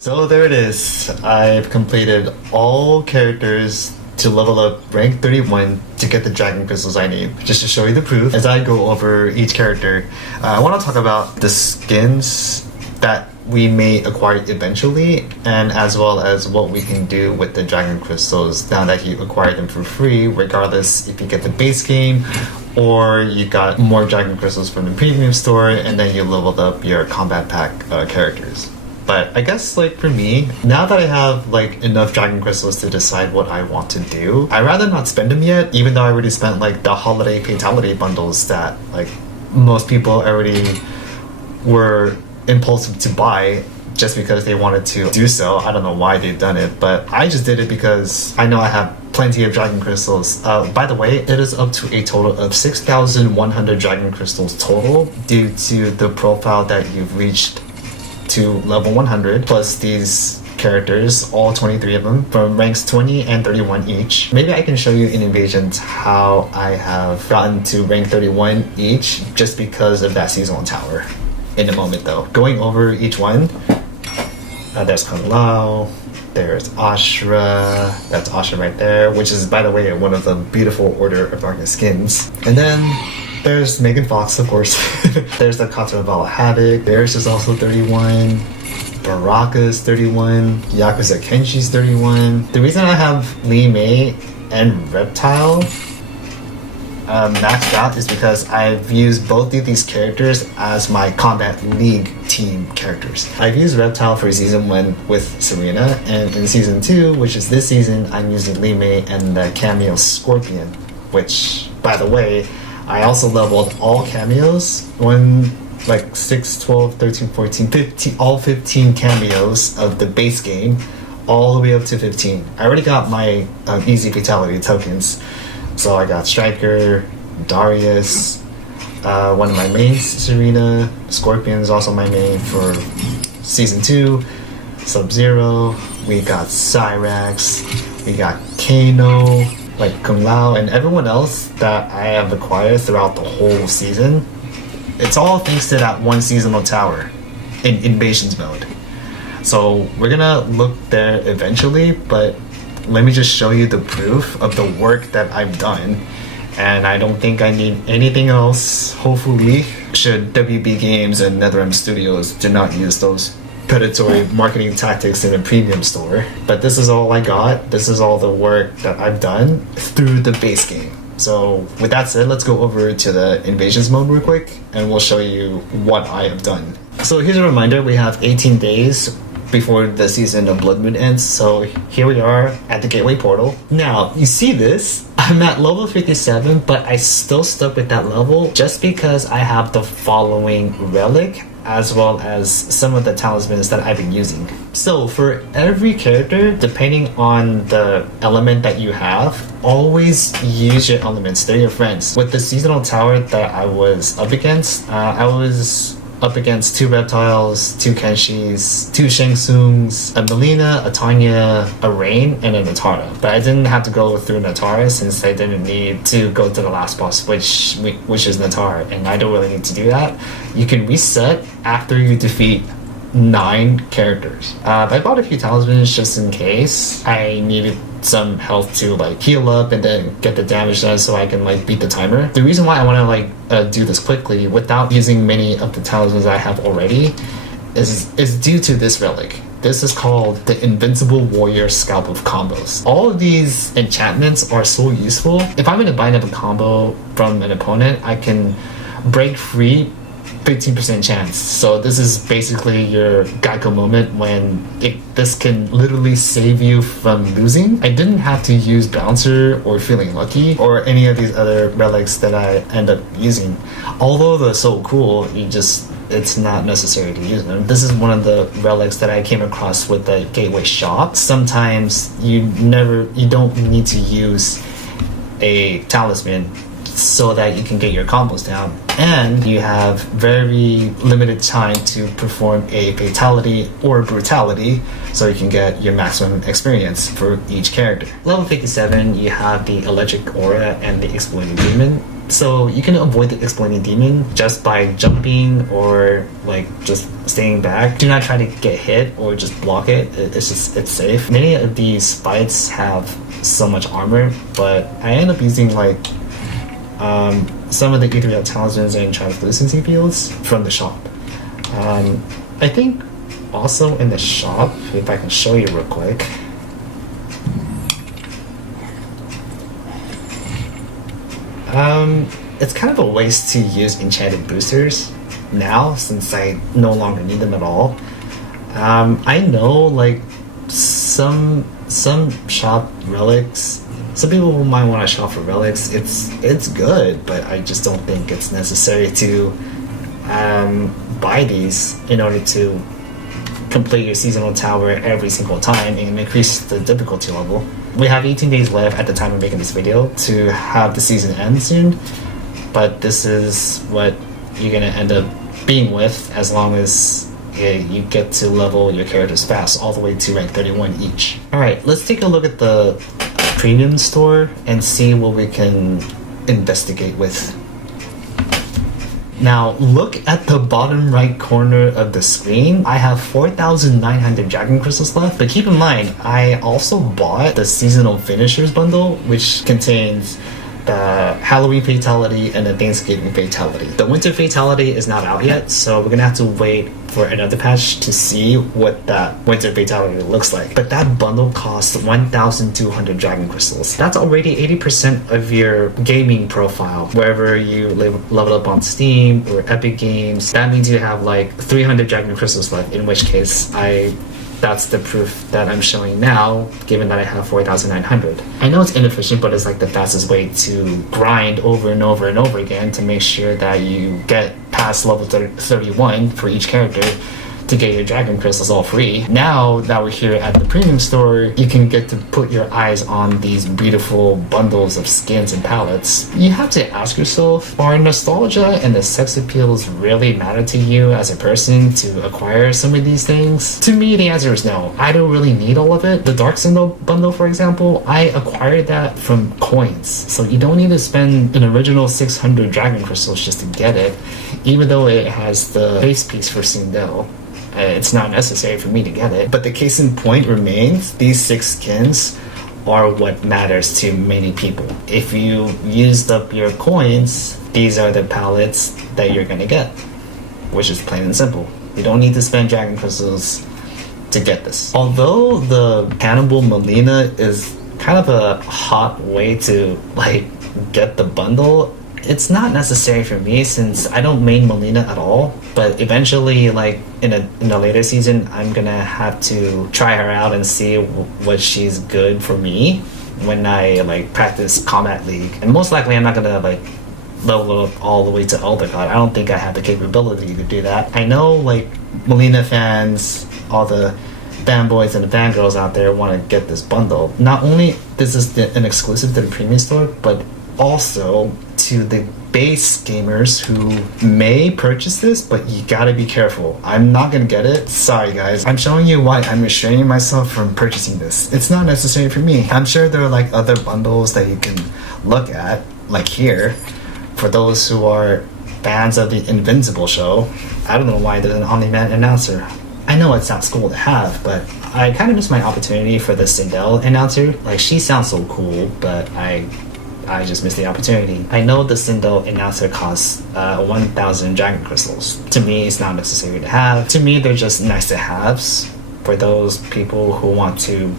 So there it is. I've completed all characters to level up rank 31 to get the Dragon Krystals I need. Just to show you the proof, as I go over each character, I want to talk about the skins that we may acquire eventually, and as well as what we can do with the Dragon Krystals now that you acquire them for free, regardless if you get the base game or you got more Dragon Krystals from the premium store and then you leveled up your combat pack characters. But I guess, like, for me, now that I have, like, enough Dragon Krystals to decide what I want to do, I'd rather not spend them yet, even though I already spent, like, the holiday fatality bundles that, like, most people already were impulsive to buy just because they wanted to do so. I don't know why they've done it, but I just did it because I know I have plenty of Dragon Krystals. By the way, it is up to a total of 6,100 Dragon Krystals total due to the profile that you've reached to level 100, plus these characters, all 23 of them, from ranks 20 and 31 each. Maybe I can show you in Invasions how I have gotten to rank 31 each just because of that seasonal tower. In a moment though. Going over each one, there's Kung Lao, there's Ashra, that's Ashra right there, which is, by the way, one of the beautiful Order of Darkness skins. And then there's Megan Fox, of course. There's the Kasual Havoc. Theirs is also 31. Baraka's 31. Yakuza Kenshi's 31. The reason I have Lee Mei and Reptile maxed out is because I've used both of these characters as my Combat League team characters. I've used Reptile for Season 1 with Serena, and in Season 2, which is this season, I'm using Lee Mei and the Kameo Scorpion, which, by the way, I also leveled all cameos, like 6, 12, 13, 14, 15, all 15 cameos of the base game, all the way up to 15. I already got my easy fatality tokens. So I got Striker, Darius, one of my mains, Serena, Scorpion is also my main for Season 2, Sub-Zero, we got Cyrax, we got Kano, like Kung Lao, and everyone else that I have acquired throughout the whole season. It's all thanks to that one seasonal tower in Invasions mode. So we're gonna look there eventually, but let me just show you the proof of the work that I've done. And I don't think I need anything else, hopefully, should WB Games and Netherrealm Studios do not use those predatory marketing tactics in a premium store. But this is all I got. This is all the work that I've done through the base game. So with that said, let's go over to the Invasions mode real quick and we'll show you what I have done. So here's a reminder, we have 18 days before the season of Blood Moon ends, so here we are at the Gateway Portal. Now, you see this? I'm at level 57, but I still stuck with that level just because I have the following relic as well as some of the talismans that I've been using. So for every character, depending on the element that you have, always use your elements, they're your friends. With the seasonal tower that I was up against, I was up against 2 Reptiles, 2 Kenshis, 2 Shang Tsungs, a Melina, a Tanya, a Rain, and a Natara. But I didn't have to go through Natara since I didn't need to go to the last boss, which is Natara, and I don't really need to do that. You can reset after you defeat 9 characters. I bought a few talismans just in case I needed some health to like heal up and then get the damage done so I can like beat the timer. The reason why I want to like do this quickly without using many of the talismans I have already is due to this relic. This is called the Invincible Warrior Scalp of Combos. All of these enchantments are so useful. If I'm in a bind of a combo from an opponent, I can break free 15% chance. So this is basically your Geico moment when this can literally save you from losing. I didn't have to use Bouncer or Feeling Lucky or any of these other relics that I end up using. Although they're so cool, it's not necessary to use them. This is one of the relics that I came across with the Gateway shop. Sometimes you don't need to use a talisman so that you can get your combos down, and you have very limited time to perform a fatality or brutality so you can get your maximum experience for each character. Level 57, you have the Electric Aura and the Exploding Demon. So you can avoid the exploding demon just by jumping or like just staying back. Do not try to get hit or just block it. It's safe. Many of these fights have so much armor, but I end up using like some of the ethereal talismans and translucency fields from the shop. I think also in the shop, if I can show you real quick. It's kind of a waste to use enchanted boosters now since I no longer need them at all. I know like some shop relics. Some people might want to shop for relics. It's good, but I just don't think it's necessary to buy these in order to complete your seasonal tower every single time and increase the difficulty level. We have 18 days left at the time of making this video to have the season end soon, but this is what you're gonna end up being with as long as you get to level your characters fast, all the way to rank 31 each. Alright, let's take a look at the premium store and see what we can investigate with. Now, look at the bottom right corner of the screen. I have 4,900 Dragon Krystals left, but keep in mind, I also bought the Seasonal Finishers bundle, which contains the Halloween Fatality and the Thanksgiving Fatality. The Winter Fatality is not out yet, so we're gonna have to wait for another patch to see what that Winter Fatality looks like. But that bundle costs 1,200 Dragon Krystals. That's already 80% of your gaming profile, wherever you level up on Steam or Epic Games. That means you have like 300 Dragon Krystals left, in which case that's the proof that I'm showing now, given that I have 4,900. I know it's inefficient, but it's like the fastest way to grind over and over and over again to make sure that you get past level 31 for each character to get your Dragon Krystals all free. Now that we're here at the premium store, you can get to put your eyes on these beautiful bundles of skins and palettes. You have to ask yourself, are nostalgia and the sex appeals really matter to you as a person to acquire some of these things? To me, the answer is no. I don't really need all of it. The Dark Symbol bundle, for example, I acquired that from coins. So you don't need to spend an original 600 Dragon Krystals just to get it, even though it has the base piece for Sindel. It's not necessary for me to get it. But the case in point remains, these 6 skins are what matters to many people. If you used up your coins, these are the palettes that you're gonna get, which is plain and simple. You don't need to spend Dragon Krystals to get this. Although the Cannibal Melina is kind of a hot way to like get the bundle, it's not necessary for me since I don't main Melina at all. But eventually, like in a later season, I'm gonna have to try her out and see what she's good for me when I like practice Kombat League. And most likely, I'm not gonna like level up all the way to Elder God. I don't think I have the capability to do that. I know like Melina fans, all the fanboys and the fangirls out there want to get this bundle. Not only this is an exclusive to the premium store, but also to the base gamers who may purchase this, but you gotta be careful. I'm not gonna get it. Sorry guys. I'm showing you why I'm restraining myself from purchasing this. It's not necessary for me. I'm sure there are like other bundles that you can look at, like here, for those who are fans of the Invincible show. I don't know why there's an on-demand announcer. I know it sounds cool to have, but I kind of missed my opportunity for the Sindel announcer. Like, she sounds so cool, but I just missed the opportunity. I know the Sindel announcer costs 1,000 Dragon Krystals. To me, it's not necessary to have. To me, they're just nice to haves for those people who want to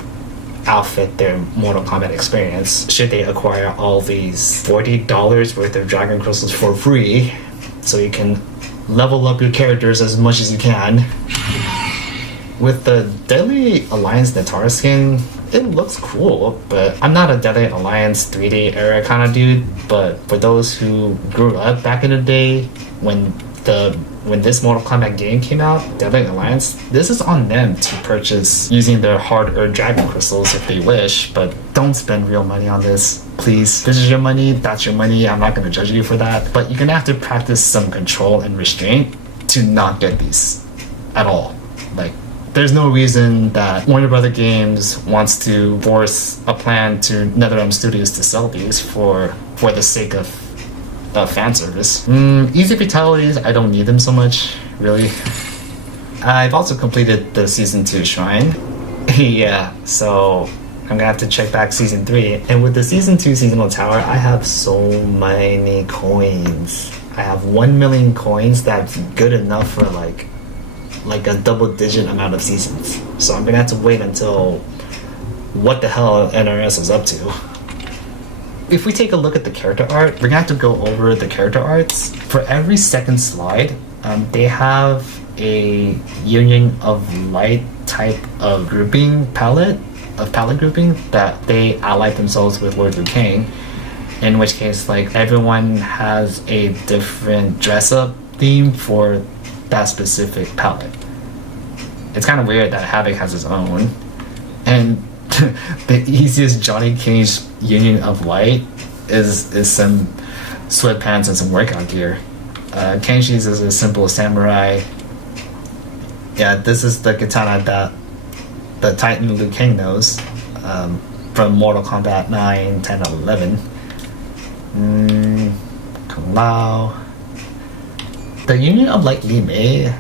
outfit their Mortal Kombat experience. Should they acquire all these $40 worth of Dragon Krystals for free, so you can level up your characters as much as you can. With the Deadly Alliance Natara skin, it looks cool, but I'm not a Deadly Alliance 3D era kind of dude. But for those who grew up back in the day when this Mortal Kombat game came out, Deadly Alliance, this is on them to purchase using their hard-earned Dragon Krystals if they wish, but don't spend real money on this, please. This is your money, that's your money, I'm not going to judge you for that, but you're going to have to practice some control and restraint to not get these at all. Like, there's no reason that Warner Brother Games wants to force a plan to Netherrealm Studios to sell these for the sake of fan service. Easy fatalities, I don't need them so much, really. I've also completed the Season 2 Shrine. Yeah, so I'm gonna have to check back Season 3. And with the Season 2 Seasonal Tower, I have so many coins. I have 1 million coins that's good enough for like a double-digit amount of seasons. So I'm gonna have to wait until what the hell NRS is up to. If we take a look at the character art, we're gonna have to go over the character arts. For every second slide, they have a Union of Light type of palette grouping that they allied themselves with Lord Liu Kang. In which case, like, everyone has a different dress-up theme for that specific palette. It's kind of weird that Havoc has his own. And the easiest Johnny Cage Union of Light is some sweatpants and some workout gear. Kenshi's is a simple samurai. Yeah, this is the katana that the Titan Liu Kang knows from Mortal Kombat 9, 10, and 11. Kung Lao. The Union of Light Li Mei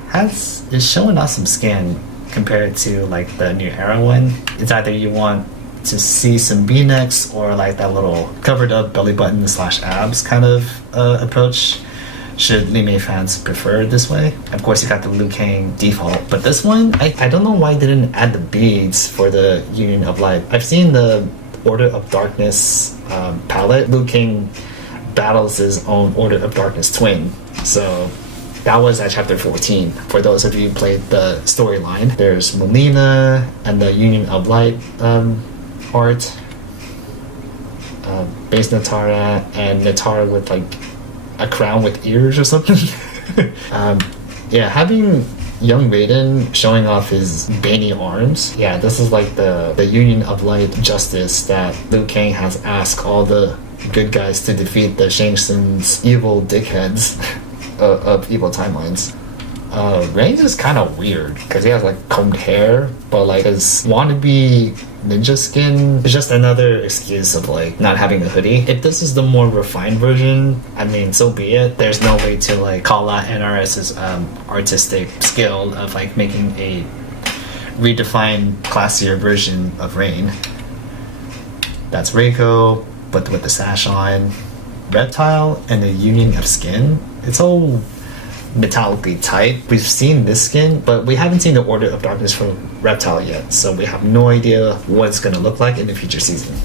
is showing us some skin compared to like the New Era one. It's either you want to see some V-necks or like that little covered up belly button / abs kind of approach. Should Li Mei fans prefer it this way? Of course, you got the Liu Kang default, but this one, I don't know why they didn't add the beads for the Union of Light. I've seen the Order of Darkness palette. Liu Kang battles his own Order of Darkness twin, so that was at chapter 14. For those of you who played the storyline, there's Melina and the Union of Light art, base Natara, and Natara with like a crown with ears or something. Yeah, having young Raiden showing off his Bane arms. Yeah, this is like the Union of Light justice that Liu Kang has asked all the good guys to defeat the Shang Tsung's evil dickheads of evil timelines. Rain's is kind of weird because he has like combed hair, but like his wannabe ninja skin is just another excuse of like not having a hoodie. If this is the more refined version, I mean, so be it. There's no way to like call out NRS's artistic skill of like making a redefined, classier version of Rain. That's Reiko, but with the sash on. Reptile and the Union of Skin. It's all metallically tight. We've seen this skin, but we haven't seen the Order of Darkness for Reptile yet, so we have no idea what it's going to look like in the future season.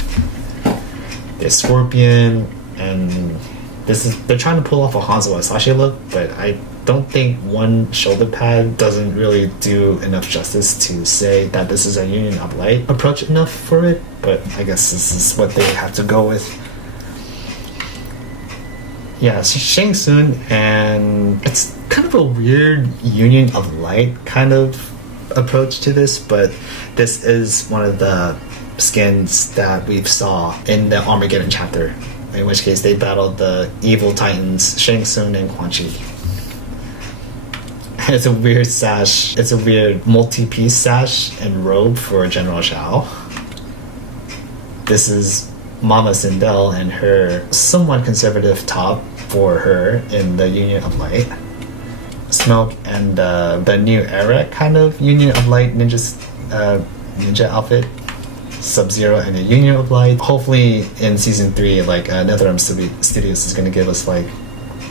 There's Scorpion, and they're trying to pull off a Hanzo Asashi look, but I don't think one shoulder pad doesn't really do enough justice to say that this is a Union of Light approach enough for it, but I guess this is what they have to go with. Yeah, Shang Tsung, and it's kind of a weird Union of Light kind of approach to this, but this is one of the skins that we saw in the Armageddon chapter, in which case they battled the evil titans Shang Tsung and Quan Chi. It's a weird sash, it's a weird multi-piece sash and robe for General Shao. This is Mama Sindel and her somewhat conservative top for her in the Union of Light. Smoke and the New Era kind of Union of Light ninja outfit. Sub-Zero and the Union of Light. Hopefully in season 3, like Netherrealm Studios is going to give us like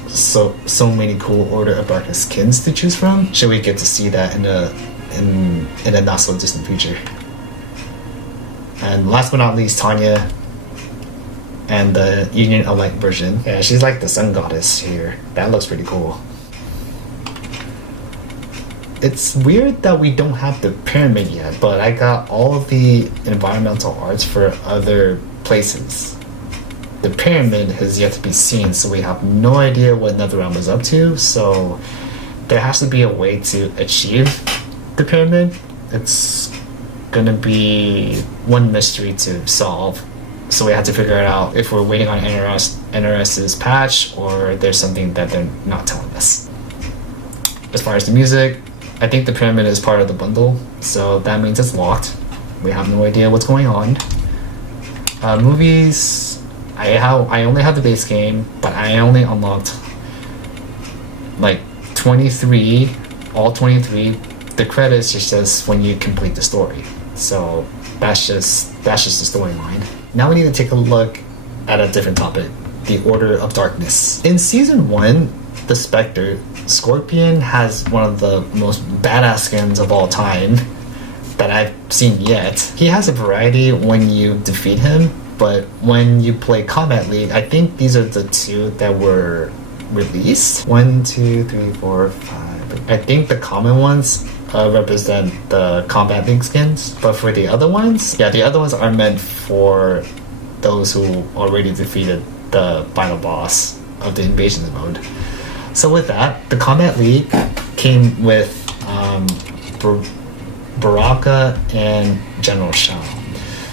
so many cool Order of Darkness skins to choose from. Should we get to see that in a not so distant future? And last but not least, Tanya and the Union of Light version. Yeah, she's like the sun goddess here. That looks pretty cool. It's weird that we don't have the pyramid yet, but I got all of the environmental arts for other places. The pyramid has yet to be seen, so we have no idea what Netherrealm is up to, so there has to be a way to achieve the pyramid. It's gonna be one mystery to solve. So we have to figure it out if we're waiting on NRS's patch or there's something that they're not telling us. As far as the music, I think the pyramid is part of the bundle, so that means it's locked. We have no idea what's going on. Movies, I only have the base game, but I only unlocked like 23, all 23. The credits is just when you complete the story. So that's just the storyline. Now we need to take a look at a different topic, the Order of Darkness. In season 1, the Spectre, Scorpion has one of the most badass skins of all time that I've seen yet. He has a variety when you defeat him, but when you play Kombat League, I think these are the two that were released. 1, 2, 3, 4, 5. I think the common ones represent the Kombat League skins, but for the other ones, yeah, the other ones are meant for those who already defeated the final boss of the invasion mode. So with that, the Kombat League came with Baraka and General Shao.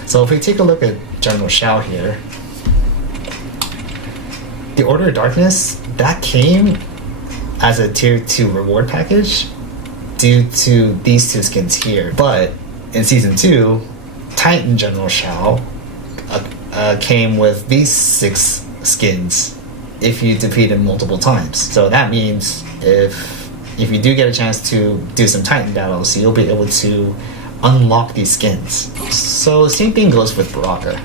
So if we take a look at General Shao here, the Order of Darkness, that came as a tier 2 reward package due to these two skins here. But in season 2, Titan General Shao came with these 6 skins if you defeat him multiple times. So that means if you do get a chance to do some Titan battles, you'll be able to unlock these skins. So same thing goes with Baraka.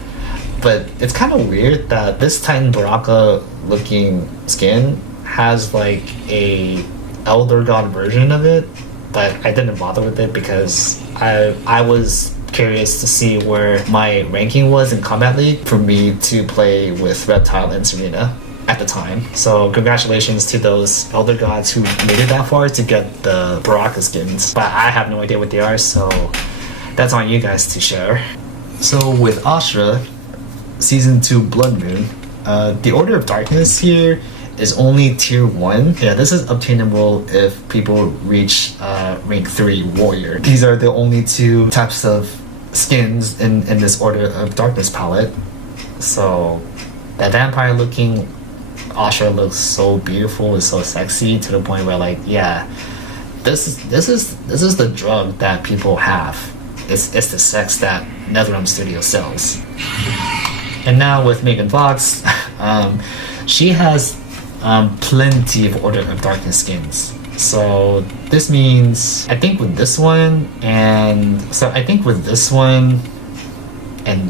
But it's kind of weird that this Titan Baraka looking skin has like a Elder God version of it, but I didn't bother with it because I was curious to see where my ranking was in Kombat League for me to play with Reptile and Serena at the time. So congratulations to those Elder Gods who made it that far to get the Baraka skins, but I have no idea what they are, so that's on you guys to share. So with Ashra, Season 2 Blood Moon, the Order of Darkness here is only tier 1. Yeah, this is obtainable if people reach rank 3 Warrior. These are the only 2 types of skins in this Order of Darkness palette. So that vampire looking Ashra looks so beautiful, it's so sexy to the point where like, yeah, this is the drug that people have. It's the sex that Netherrealm Studio sells. And now with Megan Fox, she has plenty of Order of Darkness skins. So this means, I think with this one and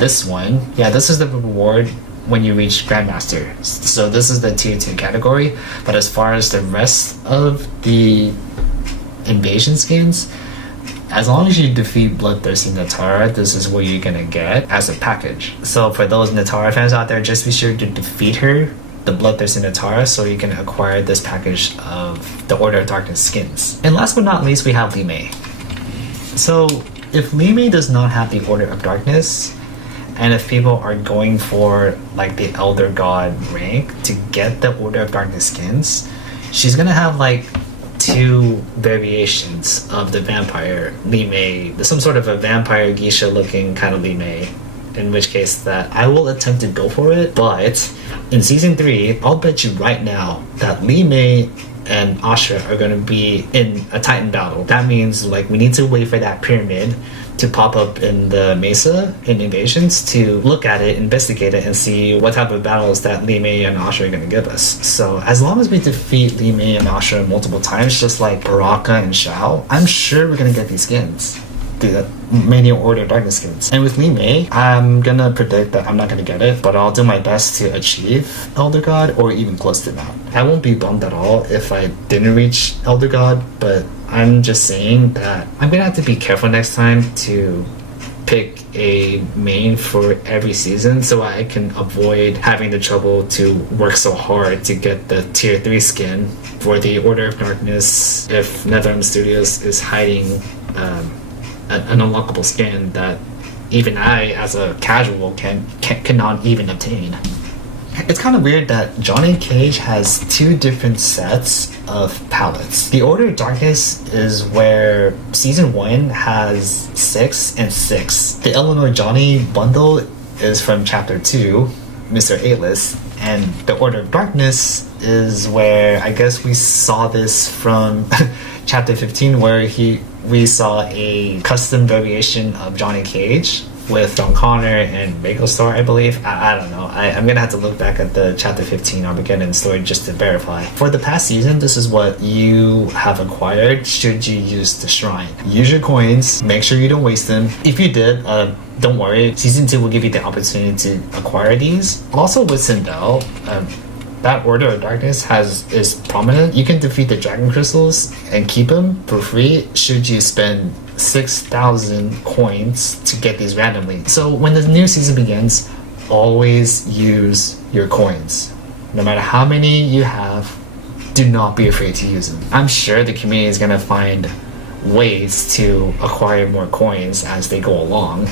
this one, yeah, this is the reward when you reach Grandmaster. So this is the tier 2 category, but as far as the rest of the invasion skins, as long as you defeat Bloodthirsty Natara, this is what you're gonna get as a package. So for those Natara fans out there, just be sure to defeat her, the Bloodthirsty Natara, so you can acquire this package of the Order of Darkness skins. And last but not least, we have Li Mei. So if Li Mei does not have the Order of Darkness, and if people are going for like the Elder God rank to get the Order of Darkness skins, she's gonna have like 2 variations of the vampire Li Mei, some sort of a vampire geisha looking kind of Li Mei, in which case that I will attempt to go for it. But in season 3, I'll bet you right now that Li Mei and Ashra are going to be in a Titan battle. That means like we need to wait for that pyramid to pop up in the Mesa in Invasions to look at it, investigate it, and see what type of battles that Li Mei and Ashra are going to give us. So as long as we defeat Li Mei and Ashra multiple times, just like Baraka and Shao, I'm sure we're going to get these skins. The Mania Order of Darkness skins. And with Li Mei, I'm gonna predict that I'm not gonna get it, but I'll do my best to achieve Elder God or even close to that. I won't be bummed at all if I didn't reach Elder God, but I'm just saying that I'm gonna have to be careful next time to pick a main for every season so I can avoid having the trouble to work so hard to get the tier 3 skin for the Order of Darkness if Netherrealm Studios is hiding an unlockable skin that even I, as a casual, cannot even obtain. It's kind of weird that Johnny Cage has 2 different sets of palettes. The Order of Darkness is where Season 1 has 6 and 6. The Illinois Johnny bundle is from Chapter 2, Mr. A-List, and the Order of Darkness is where I guess we saw this from Chapter 15, where we saw a custom variation of Johnny Cage with John Connor and Megastore, I believe. I don't know. I'm gonna have to look back at the chapter 15 Armageddon story just to verify. For the past season, this is what you have acquired should you use the shrine. Use your coins, make sure you don't waste them. If you did, don't worry. Season 2 will give you the opportunity to acquire these. Also with Sindel, that Order of Darkness is prominent. You can defeat the Dragon Krystals and keep them for free should you spend 6,000 coins to get these randomly. So when the new season begins, always use your coins. No matter how many you have, do not be afraid to use them. I'm sure the community is gonna find ways to acquire more coins as they go along.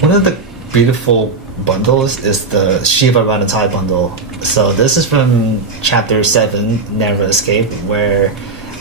One of the beautiful bundles is the Shiva Ranatai bundle. So this is from chapter 7, Never Escape, where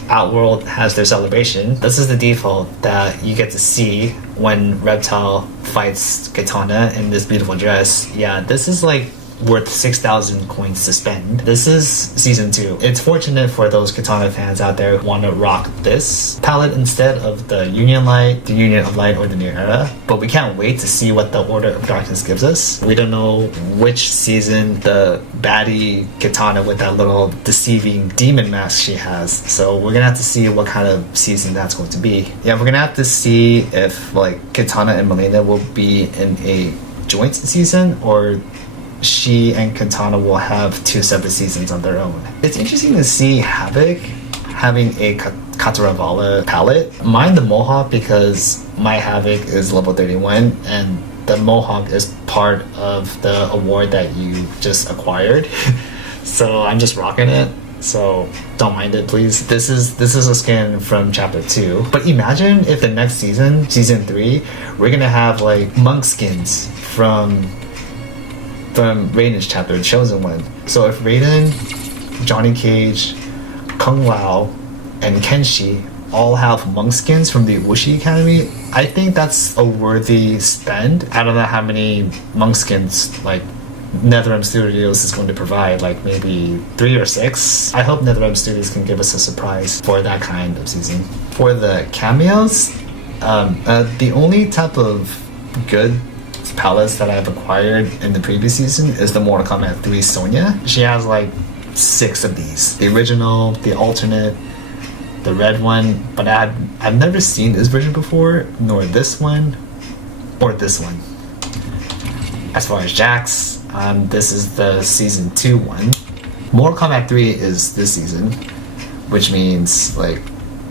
Outworld has their celebration. This is the default that you get to see when Reptile fights Katana in this beautiful dress. Yeah, this is like worth 6,000 coins to spend. This is season 2. It's fortunate for those Katana fans out there who want to rock this palette instead of the Union Light, the Union of Light, or the New Era. But we can't wait to see what the Order of Darkness gives us. We don't know which season the baddie Katana with that little deceiving demon mask she has. So we're gonna have to see what kind of season that's going to be. Yeah, we're gonna have to see if like Katana and Melina will be in a joint season or she and Katana will have 2 separate seasons on their own. It's interesting to see Havoc having a Kataravala palette. Mine the Mohawk because my Havoc is level 31 and the Mohawk is part of the award that you just acquired. So I'm just rocking it. So don't mind it, please. This is a skin from chapter 2. But imagine if the next season, season 3, we're gonna have like monk skins from Raiden's chapter, the Chosen One. So if Raiden, Johnny Cage, Kung Lao, and Kenshi all have monk skins from the Wuxi Academy, I think that's a worthy spend. I don't know how many monk skins like Netherrealm Studios is going to provide, like maybe 3 or 6. I hope Netherrealm Studios can give us a surprise for that kind of season. For the cameos, the only type of good palettes that I've acquired in the previous season is the Mortal Kombat 3 Sonya. She has like 6 of these. The original, the alternate, the red one, but I've never seen this version before, nor this one, or this one. As far as Jax, this is the season 2 one. Mortal Kombat 3 is this season, which means like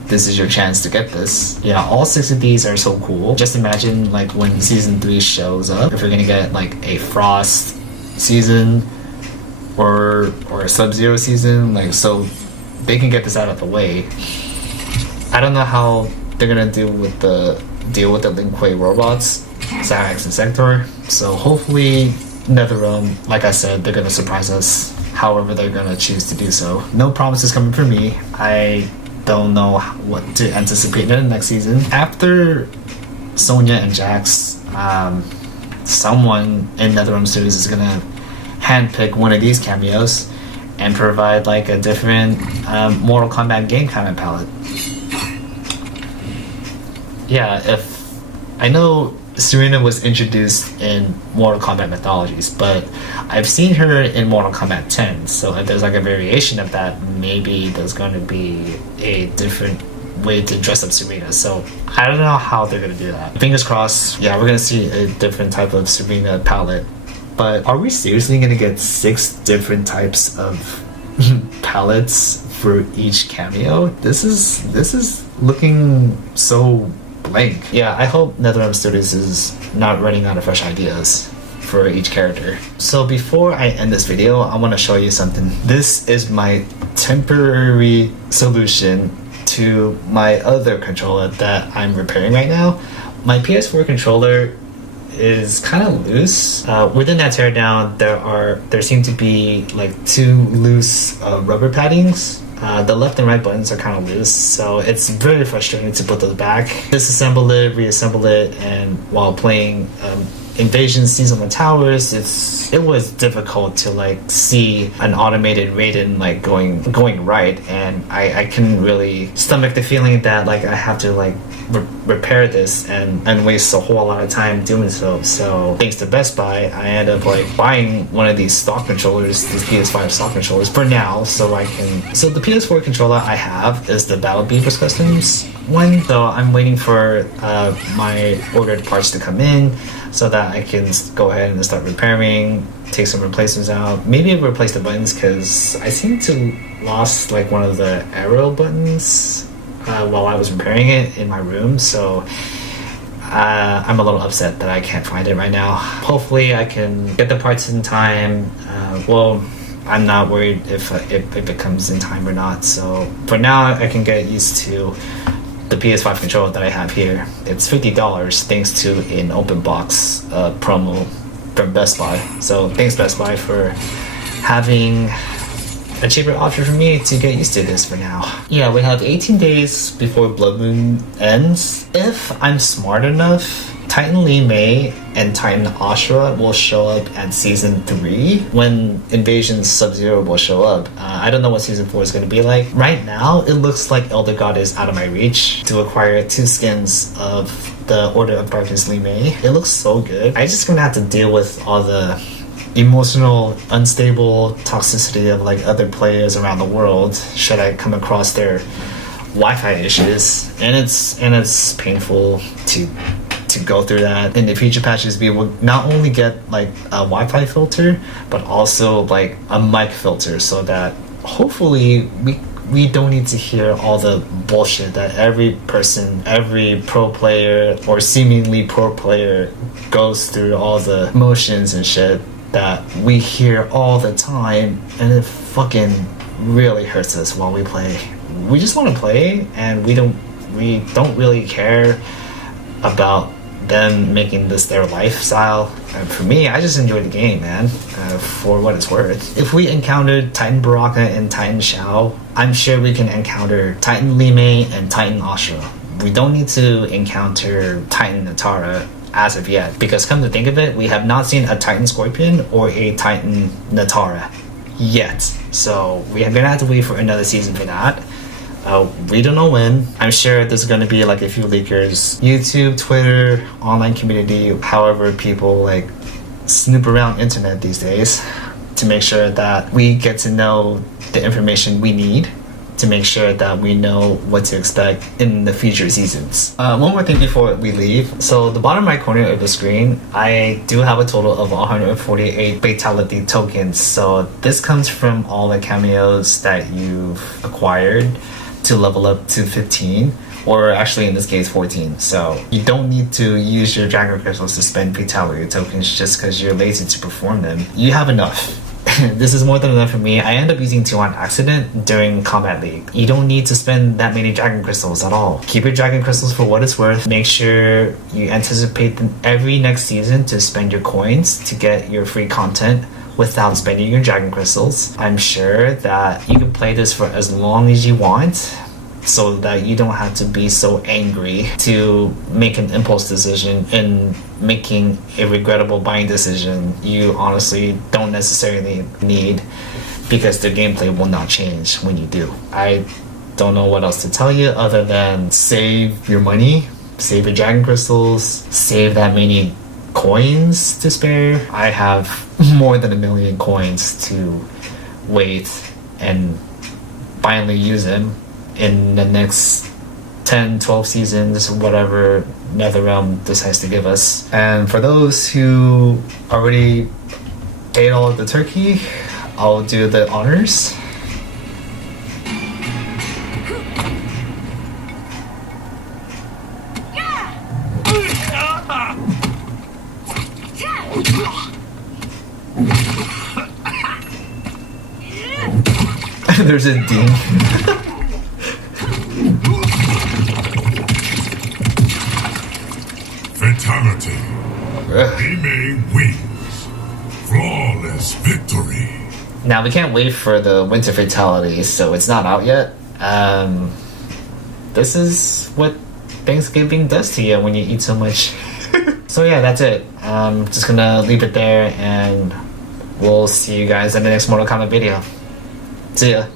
this is your chance to get this. Yeah, all 6 of these are so cool. Just imagine like when season 3 shows up, if you're gonna get like a Frost season or a Sub-Zero season, like so they can get this out of the way. I don't know how they're gonna deal with the Lin Kuei robots, Cyrax and Sector. So hopefully Netherrealm, like I said, they're gonna surprise us however they're gonna choose to do so. No promises coming from me. I don't know what to anticipate in the next season. After Sonya and Jax, someone in Netherrealm Studios is gonna handpick one of these cameos and provide like a different Mortal Kombat game kind of palette. Yeah, if I know Serena was introduced in Mortal Kombat mythologies, but I've seen her in Mortal Kombat 10, so if there's like a variation of that, maybe there's going to be a different way to dress up Serena. So I don't know how they're going to do that. Fingers crossed, yeah, we're going to see a different type of Serena palette. But are we seriously going to get 6 different types of palettes for each cameo? This is looking so blank. Yeah, I hope Netherrealm Studios is not running out of fresh ideas for each character. So before I end this video, I want to show you something. This is my temporary solution to my other controller that I'm repairing right now. My PS4 controller is kind of loose. Within that teardown, there seem to be like 2 loose rubber paddings. The left and right buttons are kind of loose, so it's very frustrating to put those back. Disassemble it, reassemble it, and while playing Invasion Season 1 Towers, it was difficult to like see an automated Raiden like going right, and I couldn't really stomach the feeling that like I have to like repair this and waste a whole lot of time doing so. So thanks to Best Buy, I ended up like buying one of these stock controllers, these PS5 stock controllers for now, so I can. So the PS4 controller I have is the Battle Beavers Customs one, so I'm waiting for my ordered parts to come in so that I can go ahead and start repairing, take some replacements out, maybe replace the buttons, because I seem to lost like one of the arrow buttons while I was repairing it in my room, so I'm a little upset that I can't find it right now. Hopefully I can get the parts in time. Well, I'm not worried if it comes in time or not, so for now I can get used to the PS5 controller that I have here. It's $50 thanks to an open box promo from Best Buy. So thanks Best Buy for having a cheaper option for me to get used to this for now. Yeah, we have 18 days before Blood Moon ends. If I'm smart enough, Titan Lee Mei and Titan Ashura will show up at Season 3 when Invasion Sub-Zero will show up. I don't know what Season 4 is going to be like. Right now, it looks like Elder God is out of my reach to acquire 2 skins of the Order of Darkness Lee Mei. It looks so good. I'm just going to have to deal with all the emotional, unstable toxicity of like other players around the world should I come across their Wi-Fi issues, and it's painful to go through that. In the future patches, we will not only get like a Wi-Fi filter, but also like a mic filter, so that hopefully we don't need to hear all the bullshit that every person, every pro player or seemingly pro player goes through, all the motions and shit that we hear all the time, and it fucking really hurts us while we play. We just want to play, and we don't really care about them making this their lifestyle. And for me, I just enjoy the game, man, for what it's worth. If we encountered Titan Baraka and Titan Shao, I'm sure we can encounter Titan Lee Mei and Titan Ashura. We don't need to encounter Titan Natara as of yet, because come to think of it, we have not seen a Titan Scorpion or a Titan Natara yet. So we are gonna have to wait for another season for that. We don't know when. I'm sure there's going to be like a few leakers, YouTube, Twitter, online community, however people like snoop around internet these days to make sure that we get to know the information we need to make sure that we know what to expect in the future seasons. One more thing before we leave. So the bottom right corner of the screen, I do have a total of 148 fatality tokens. So this comes from all the cameos that you've acquired to level up to 15, or actually in this case 14. So you don't need to use your Dragon Krystals to spend fatality tokens just because you're lazy to perform them. You have enough. This is more than enough for me. I end up using 2 on accident during Kombat League. You don't need to spend that many Dragon Krystals at all. Keep your Dragon Krystals for what it's worth. Make sure you anticipate every next season to spend your coins to get your free content without spending your Dragon Krystals. I'm sure that you can play this for as long as you want, so that you don't have to be so angry to make an impulse decision and making a regrettable buying decision you honestly don't necessarily need, because the gameplay will not change when you do. I don't know what else to tell you other than save your money, save your Dragon Krystals, save that many coins to spare. I have more than 1 million coins to wait and finally use them in the next 10, 12 seasons, whatever Netherrealm decides to give us. And for those who already ate all of the turkey, I'll do the honors. There's a D. Fatality. Lee wins. Flawless victory. Now we can't wait for the winter fatality, so it's not out yet. This is what Thanksgiving does to you when you eat so much So yeah, that's it. I'm just gonna leave it there, and we'll see you guys in the next Mortal Kombat video. See ya.